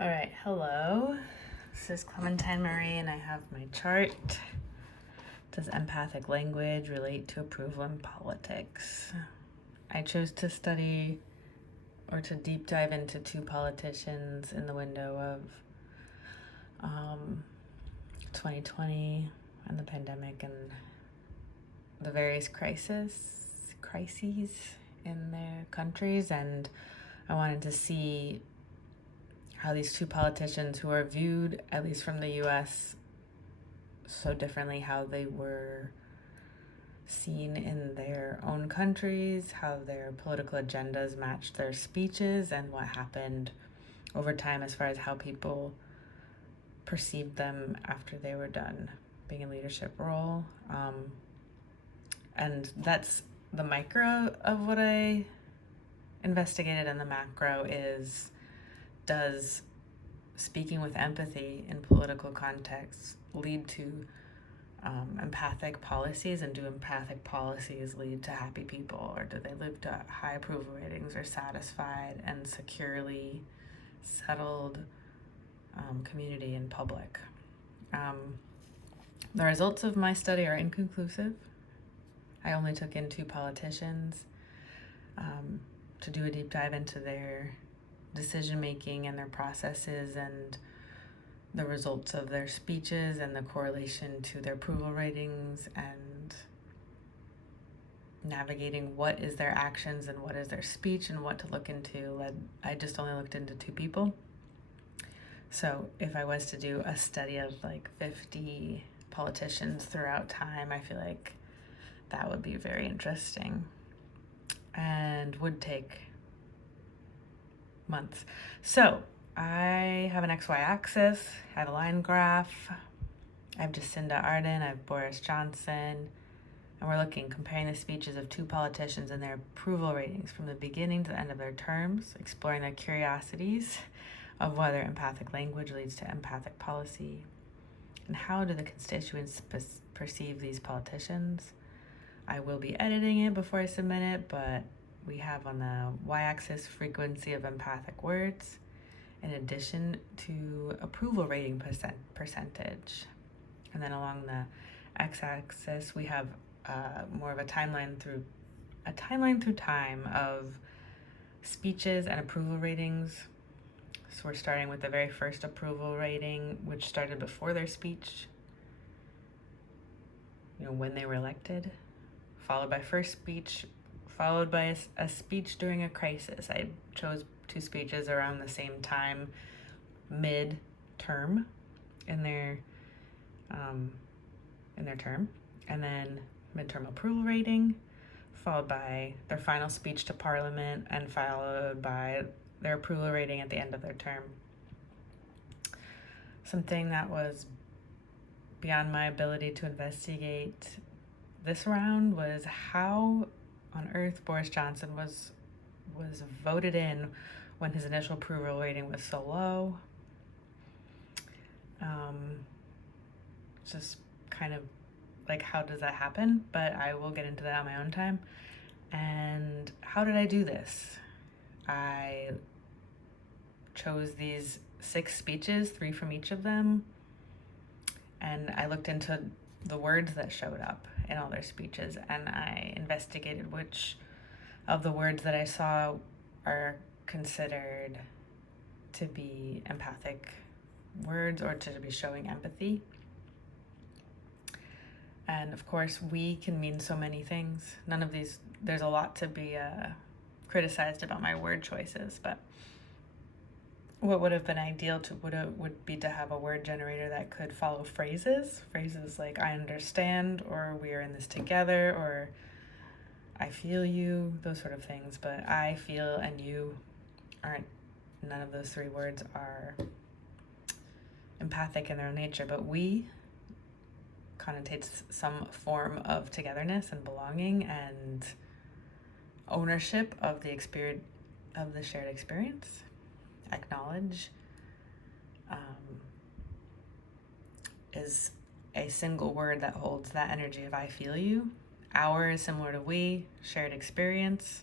All right, hello. This is Clementine Marie, and I have my chart. Does empathic language relate to approval in politics? I chose to study or to deep dive into two politicians in the window of 2020 and the pandemic and the various crises in their countries, and I wanted to see how these two politicians who are viewed, at least from the US, so differently, how they were seen in their own countries, how their political agendas matched their speeches, and what happened over time as far as how people perceived them after they were done being in leadership role. And that's the micro of what I investigated, and the macro is, does speaking with empathy in political contexts lead to empathic policies, and do empathic policies lead to happy people, or do they lead to high approval ratings or satisfied and securely settled community and public? The results of my study are inconclusive. I only took in two politicians to do a deep dive into their decision making and their processes and the results of their speeches and the correlation to their approval ratings, and navigating what is their actions and what is their speech and what to look into. I just only looked into two people. So if I was to do a study of like 50 politicians throughout time, I feel like that would be very interesting and would take months. So I have an XY axis, I have a line graph, I have Jacinda Ardern, I have Boris Johnson, and we're comparing the speeches of two politicians and their approval ratings from the beginning to the end of their terms, exploring their curiosities of whether empathic language leads to empathic policy, and how do the constituents perceive these politicians. I will be editing it before I submit it, but we have on the y-axis frequency of empathic words, in addition to approval rating percentage. And then along the x-axis, we have more of a timeline through time of speeches and approval ratings. So we're starting with the very first approval rating, which started before their speech, when they were elected, followed by first speech, followed by a speech during a crisis. I chose two speeches around the same time, mid-term in their term, and then midterm approval rating, followed by their final speech to Parliament, and followed by their approval rating at the end of their term. Something that was beyond my ability to investigate this round was how on earth Boris Johnson was voted in when his initial approval rating was so low. Just kind of like, how does that happen? But I will get into that on my own time. And how did I do this? I chose these 6 speeches, 3 from each of them, and I looked into the words that showed up in all their speeches, and I investigated which of the words that I saw are considered to be empathic words or to be showing empathy. And of course, we can mean so many things. None of these, there's a lot to be criticized about my word choices, but what would have been ideal would be to have a word generator that could follow phrases like I understand, or we are in this together, or I feel you, those sort of things. But I feel and you aren't, none of those 3 words are empathic in their own nature, but we connotates some form of togetherness and belonging and ownership of the experience, of the shared experience. Acknowledge is a single word that holds that energy of I feel you. Our is similar to we, shared experience.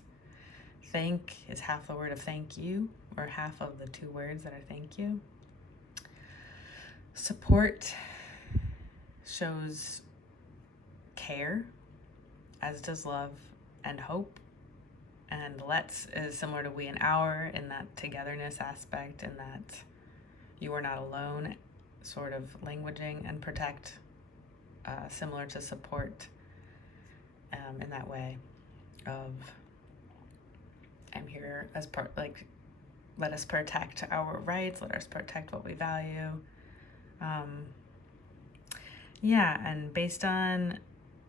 Thank is half the word of thank you, or half of the 2 words that are thank you. Support shows care, as does love and hope. And let's is similar to we and our in that togetherness aspect, and that you are not alone sort of languaging, and protect, similar to support, in that way of I'm here as part, like, let us protect our rights, let us protect what we value. Yeah, and based on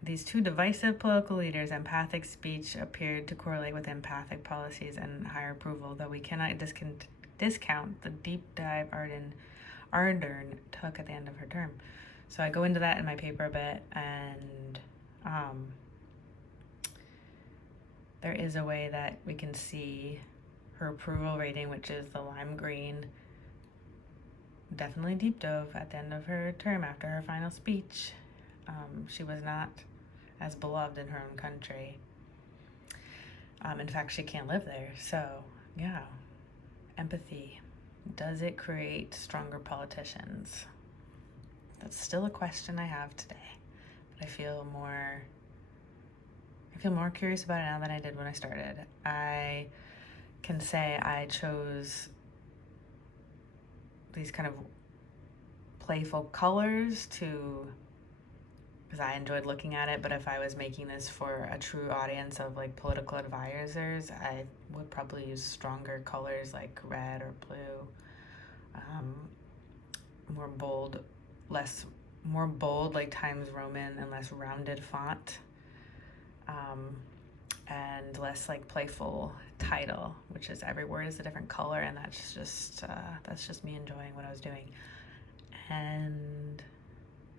these 2 divisive political leaders, empathic speech appeared to correlate with empathic policies and higher approval, though we cannot discount the deep dive Ardern took at the end of her term. So I go into that in my paper a bit, and there is a way that we can see her approval rating, which is the lime green, definitely deep dove at the end of her term after her final speech. She was not as beloved in her own country. In fact, she can't live there. So, yeah, empathy. Does it create stronger politicians? That's still a question I have today. But I feel more curious about it now than I did when I started. I can say I chose these kind of playful colors because I enjoyed looking at it, but if I was making this for a true audience of like political advisors, I would probably use stronger colors like red or blue, more bold like Times Roman, and less rounded font, and less like playful title, which is every word is a different color, and that's just me enjoying what I was doing. And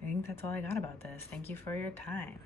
I think that's all I got about this. Thank you for your time.